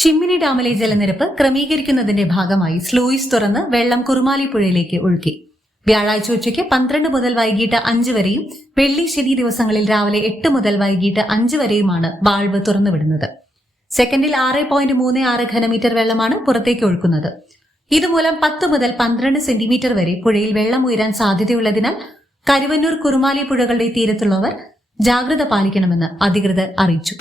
ചിമ്മിനി ഡാമിലെ ജലനിരപ്പ് ക്രമീകരിക്കുന്നതിന്റെ ഭാഗമായി സ്ലൂയിസ് തുറന്ന് വെള്ളം കുറുമാലി പുഴയിലേക്ക് ഒഴുക്കി. വ്യാഴാഴ്ച ഉച്ചയ്ക്ക് പന്ത്രണ്ട് മുതൽ വൈകിട്ട് അഞ്ച് വരെയും വെള്ളി ശനി ദിവസങ്ങളിൽ രാവിലെ എട്ട് മുതൽ വൈകിട്ട് അഞ്ച് വരെയുമാണ് വാൾവ് തുറന്നുവിടുന്നത്. സെക്കൻഡിൽ ആറ് പോയിന്റ് മൂന്ന് ആറ് ഘനമീറ്റർ വെള്ളമാണ് പുറത്തേക്ക് ഒഴുക്കുന്നത്. ഇതുമൂലം പത്ത് മുതൽ പന്ത്രണ്ട് സെന്റിമീറ്റർ വരെ പുഴയിൽ വെള്ളം ഉയരാൻ സാധ്യതയുള്ളതിനാൽ കരുവന്നൂർ കുറുമാലി പുഴകളുടെ തീരത്തുള്ളവർ ജാഗ്രത പാലിക്കണമെന്ന് അധികൃതർ അറിയിച്ചു.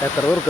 काय तर बरं